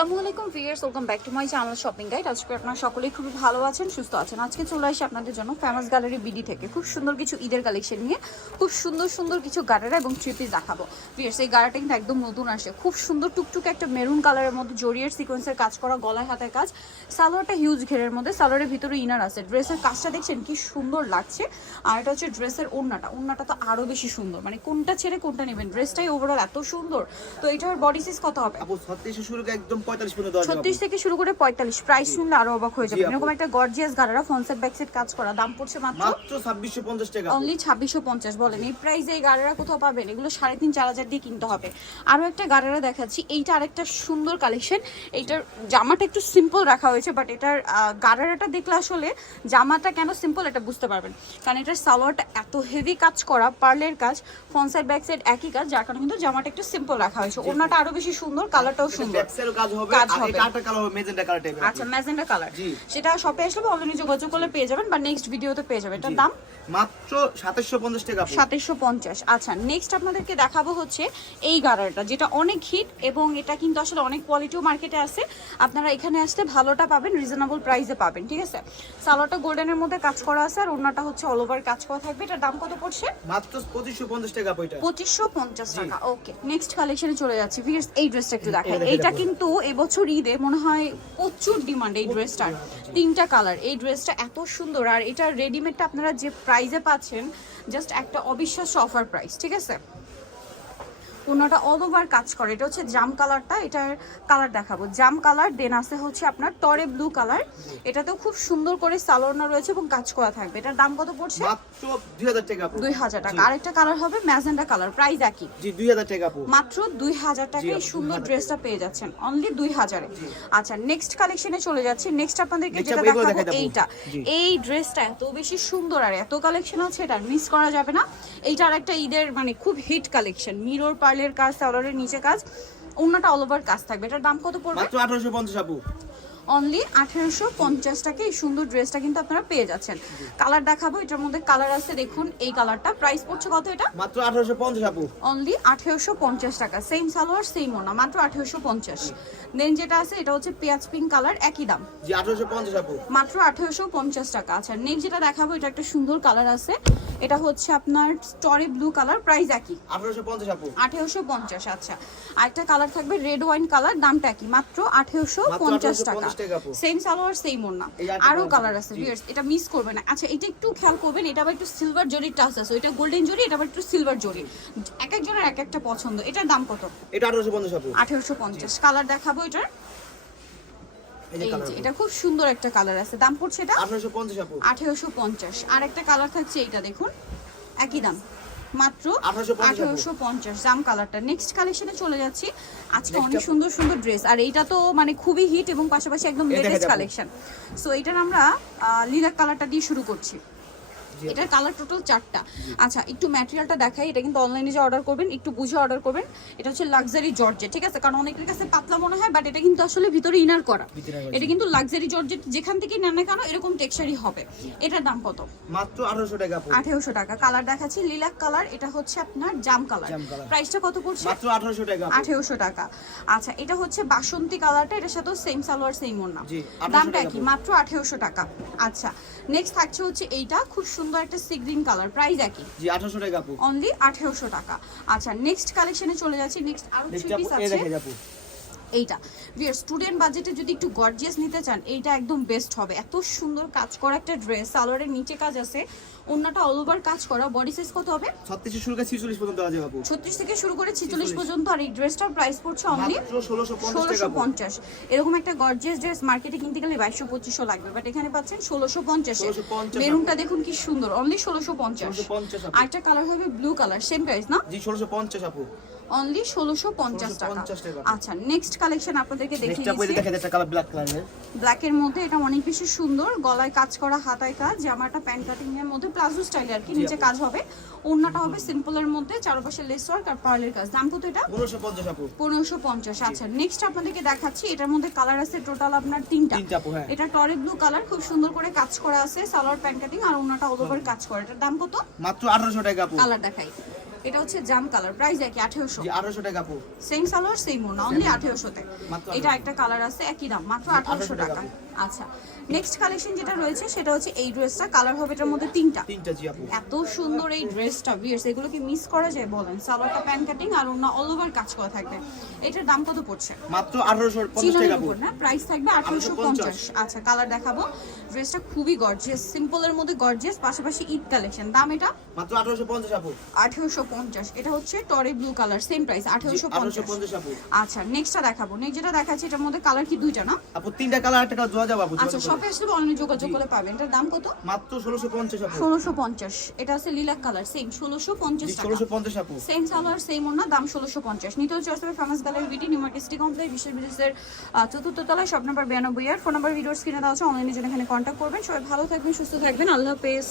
আসসালামু আলাইকুম viewers, welcome back to my channel shopping guide. আজকে আপনারা সকলেই খুবই ভালো আছেন, সুস্থ আছেন। আজকে চলে আসি আপনাদের জন্য ফেমাস গ্যালারি বিডি থেকে খুব সুন্দর কিছু ঈদের কালেকশন নিয়ে। খুব সুন্দর সুন্দর কিছু গাড়ারা এবং থ্রি পিস দেখাবো। ভিউয়ার্স, এই গাড়াটা কিন্তু একদম নতুন আসে, খুব সুন্দর টুকটুকে একটা মেরুন কালারের মধ্যে জরিয়ার সিকোয়েন্সের কাজ করা, গলায় হাতের কাজ, সালোয়ারটা হিউজ ঘেরের মধ্যে, সালোয়ারের ভিতরে ইনার আছে। ড্রেসের কাজটা দেখছেন কি সুন্দর লাগছে। আর এটা হচ্ছে ড্রেসের ওড়নাটা তো আরো বেশি সুন্দর, মানে কোনটা ছেড়ে কোনটা নেবেন, ড্রেসটাই ওভারঅল এত সুন্দর। তো এটার বডি সাইজ কত হবে? আপু 36 শুরু করে একদম 45 পর্যন্ত দেওয়া যাবে। 36 থেকে শুরু করে 45, প্রাইস শুনলে আরো অবাক হয়ে যাবেন। এরকম একটা গর্জিয়াস গাড়ারা ফ্রন্ট সাইড ব্যাক সাইড কাজ করা, দাম পড়ছে মাত্র 2650 টাকা। অনলি 2650। বলেন এই প্রাইসে এই গাড়ারা কোথাও পাবেন? এগুলো 3,500-4,000 দিয়ে কিনতে হবে। আরো একটা গাড়ারা দেখাচ্ছি, এইটা আরেকটা সুন্দর কালেকশন। এইটার জামাটা একটু সিম্পল রাখা হয়েছে, বাট এটার গাড়ারাটা দেখলে আসলে জামাটা কেন সিম্পল এটা বুঝতে পারবেন, কারণ এটার সালোয়ারটা এত হেভি কাজ করা, পার্লের কাজ, ফ্রন্ট সাইড ব্যাক সাইড একই কাজ, যার কারণে কিন্তু জামাটা একটু সিম্পল রাখা হয়েছে। ওড়নাটা আরো বেশি সুন্দর, কালারটাও সুন্দর, ব্যাক সাইডও কাজ হবে। আর এটা আরেকটা কালার হবে ম্যাজেন্টা কালার টাইপের। আচ্ছা, ম্যাজেন্টা কালার, সেটা শপে আসলে অলরেডি যোগাযোগ করলে পেয়ে যাবেন, বা নেক্সট ভিডিওতে পেয়ে যাবেন। এটার দাম মাত্র 2750 টাকা। 2750। আচ্ছা, নেক্সট আপনাদেরকে দেখাবো হচ্ছে এই গাড়ারটা, যেটা অনেক হিট এবং এটা কিন্তু আসলে অনেক কোয়ালিটিও মার্কেটে আছে। আপনারা এখানে আসলে ভালোটা পাবেন, রিজনেবল প্রাইসে পাবেন, ঠিক আছে। সালোয়ারটা গোল্ডেনের মধ্যে কাজ করা আছে, আর ওড়নাটা হচ্ছে অল ওভার কাজ করা থাকবে। এটার দাম কত পড়ছে? মাত্র 2550 টাকা পয়টা। 2550 টাকা। ওকে, নেক্সট কালেকশনে চলে যাচ্ছি। ভিউয়ার্স, এই ড্রেসটা একটু দেখেন। এইটা কিন্তু এবছর ঈদে মনে হয় প্রচুর ডিমান্ড এই ড্রেসটার। 3টা কালার, এই ড্রেসটা এত সুন্দর। আর এটা রেডিমেডটা আপনারা যে প্রাইসে পাচ্ছেন, জাস্ট একটা অবিশ্বাস্য অফার প্রাইস, ঠিক আছে। ওনাটা অল ওভার কাজ করে। এটা হচ্ছে জাম কালারটা, এটার কালার দেখাবো জাম কালার। দেন আছে হচ্ছে আপনার টরে ব্লু কালার, এটাতেও খুব সুন্দর করে সালোয়ারনা রয়েছে এবং কাজ করা থাকবে। এটার দাম কত পড়ছে? মাত্র 2000 টাকা। 2000 টাকা। আরেকটা কালার হবে ম্যাজেন্টা কালার, প্রাইস একই, জি 2000 টাকা আপু। মাত্র 2000 টাকায় এই সুন্দর ড্রেসটা পেয়ে যাচ্ছেন, অনলি 2000 এ। আচ্ছা, নেক্সট কালেকশনে চলে যাচ্ছি। নেক্সট আপনাদেরকে যেটা দেখাবো, এইটা, এই ড্রেসটা এত বেশি সুন্দর আর এত কালেকশন আছে, এটা মিস করা যাবে না। এইটা আরেকটা ঈদের মানে খুব হিট কালেকশন, মিরর পার্লের কাজ, সালোয়ারের নিচে কাজ, ওন্নাটা অল ওভার কাজ থাকবে। এটার দাম কত পড়বে? মাত্র 1850 আপু। অনলি 1850 টাকা এই সুন্দর ড্রেসটা কিন্তু আপনারা পেয়ে যাচ্ছেন। কালার দেখাবো, এটার মধ্যে কালার আছে, দেখুন এই কালারটা। প্রাইস পড়ছে কত এটা? মাত্র 1850 আপু। অনলি 1850 টাকা। সেম সালোয়ার সেম ওনা, মাত্র 1850। দেন যেটা আছে এটা হচ্ছে পেঁয়াজ পিঙ্ক কালার, একই দাম, জি 1850 আপু। মাত্র 1850 টাকা। আচ্ছা, নেক্সট যেটা দেখাবো, এটা একটা সুন্দর কালার আছে, এটা হচ্ছে আপনার স্টরি ব্লু কালার, প্রাইস একই 1850 আপু। 1850। আচ্ছা, আরেকটা কালার থাকবে রেড ওয়াইন কালার, দামটা একই, মাত্র 1850 টাকা। সেম সালোয়ার সেম ওড়না। আরো কালার আছে ভিউয়ার্স, এটা মিস করবেন না। আচ্ছা, এটা একটু খেয়াল করবেন, এটা আবার একটু সিলভার জরির টাচ আছে, এটা গোল্ডেন জরি, এটা আবার একটু সিলভার জরি, এক একজনের এক একটা পছন্দ। এটার দাম কত? এটা 1850 আপু। 1850। কালার দেখাবো এটার, এই যে এটা খুব সুন্দর একটা কালার আছে, দাম পড়ছে এটা 1850 আপু। 1850। আর একটা কালার থাকছে, এটা দেখুন একই দাম, মাত্র 1850 জাম কালারটা। নেক্সট কালেকশনে চলে যাচ্ছি। আজকে অনেক সুন্দর সুন্দর ড্রেস, আর এইটা তো মানে খুবই হিট এবং পাশাপাশি একদম লেটেস্ট কালেকশন। সো এটার আমরা লিলাক কালারটা দিয়ে শুরু করছি। এটার কালার টোটাল 4টা। আচ্ছা, একটু ম্যাটেরিয়ালটা দেখাই। এটা কিন্তু অনলাইনে যে অর্ডার করবেন একটু বুঝে অর্ডার করবেন। এটা হচ্ছে লাক্সারি জর্জেট, ঠিক আছে, কারণ অনেকের কাছে পাতলা মনে হয়, বাট এটা কিন্তু আসলে ভিতরে ইনার করা। এটা কিন্তু লাক্সারি জর্জেট, যেখান থেকে নেন না কেন এরকম টেক্সচারই হবে। এটার দাম কত? মাত্র 1800 টাকা আপু। 1800 টাকা। কালার দেখাচ্ছি লিলাক কালার, এটা হচ্ছে আপনার জাম কালার, প্রাইসটা কত পড়ছে? মাত্র 1800 টাকা। 1800 টাকা। আচ্ছা, এটা হচ্ছে বাসন্তী কালারটা, এটার সাথে সেম সালোয়ার সেম ওড়না, জি দামটা কি? মাত্র 1800 টাকা। আচ্ছা, নেক্সট থাকছে হচ্ছে এইটা, খুব সুন্দর একটা সি গ্রিন কালার, প্রাইস একই, জি 1800 টাকা আপু। অনলি 1800 টাকা। আচ্ছা, নেক্সট কালেকশনে চলে যাচ্ছি। নেক্সট আরো থ্রি পিস আছে। এইটা ভিউয়ার স্টুডেন্ট বাজেটে যদি একটু গর্জিয়াস নিতে চান, এইটা একদম বেস্ট হবে। এত সুন্দর কাজ করা একটা ড্রেস, সালোয়ারের নিচে কাজ আছে, ওন্নাটা অল ওভার কাজ করা। বডি সাইজ কত হবে? 36 শুরু করে 46 পর্যন্ত দেওয়া যাবে আপু। 36 থেকে শুরু করে 46 পর্যন্ত। আর এই ড্রেসটার প্রাইস পড়ছে অনলি মাত্র 1650 টাকা। 1650। এরকম একটা গর্জিয়াস ড্রেস মার্কেটে কিনতে গেলে 2200-2500 লাগবে, বাট এখানে পাচ্ছেন 1650 এ। মেরুনটা দেখুন কি সুন্দর, অনলি 1650। আরেকটা কালার হবে ব্লু কালার, সেম প্রাইস না? জি 1650 আপু। অনলি 1650 টাকা। আচ্ছা, নেক্সট কালেকশন আপনাদেরকে দেখিয়ে দিচ্ছি। একটা কালার ব্ল্যাক কালারের, ব্ল্যাকের মধ্যে, এটা অনেক বেশি সুন্দর, গলায় কাজ করা, হাতায় কাজ, জামাটা প্যান্ট কাটিং এর মধ্যে প্লাজো স্টাইল আর কি, নিচে কাজ হবে, ওড়নাটা হবে সিম্পলের মধ্যে, চারপাশে লেস ওয়ার্ক আর পার্লের কাজ। দাম কত এটা? 1550 আপু। 1550। আচ্ছা, নেক্সট আপনাদেরকে দেখাচ্ছি, এটার মধ্যে কালার আছে টোটাল আপনার 3টা। এটা টরে ব্লু কালার, খুব সুন্দর করে কাজ করা আছে, সালোয়ার প্যান্ট কাটিং আর ওড়নাটা অল ওভার কাজ করা। এটার দাম কত? মাত্র 1800 টাকা আপু। কালার দেখাই, এটা হচ্ছে জাম কালার, প্রাইস একই 1800। জি 1800 টাকা আপু। সেম সালোয়ার সেম ওড়না, অনলি 1800 তে। মাত্র এটা একটা কালার আছে একই দাম, মাত্র 1800 টাকা। আচ্ছা, নেক্সট কালেকশন যেটা রয়েছে সেটা হচ্ছে এই ড্রেসটা, কালার হবে এটার মধ্যে তিনটা। জি আপু। এত সুন্দর এই ড্রেসটা ভিউয়ার্স, এগুলো কি মিস করা যায় বলেন? সালোয়ারটা প্যান কাটিং আর ওড়না অল ওভার কাজ করা থাকবে। এটার দাম কত পড়ছে? মাত্র 1850 চিনার টাকা আপু। উপর না, প্রাইস থাকবে 1850। আচ্ছা, কালার দেখাবো। ড্রেসটা খুবই গর্জিয়াস, সিম্পলের মধ্যে গর্জিয়াস, পাশাপাশি ঈদ কালেকশন। দাম এটা মাত্র 1850 আপু। 1850। এটা হচ্ছে টরে ব্লু কালার, সেম প্রাইস 1850 আপু। আচ্ছা, নেক্সটটা দেখাবো। নেক্সট যেটা দেখাচ্ছি এটার মধ্যে কালার কি দুইটা না? আপু তিনটা কালার একটা কালার দেওয়া যাবে আপু। আচ্ছা, শপে আসলে অনলাইনে যোগাযোগ করলে পাবেন। এটার দাম কত? মাত্র 1650 আপু। 1650। এটা আছে লিলাক কালার, সেম 1650 টাকা। 1650 আপু। সেম সালোয়ার সেম ওড়না, দাম 1650। নিতে হচ্ছে আসলে famous gallery BD new market city complex, বিশেষ বিদেশের 4র্থ তলায়, শপ নাম্বার 92 এর। ফোন নাম্বার ভিডিওর স্ক্রিনে দেওয়া আছে, অনলাইনে জন্য এখানে কন্ট্যাক্ট করবেন। সবাই ভালো থাকবেন, সুস্থ থাকবেন, আল্লাহ হাফেজ।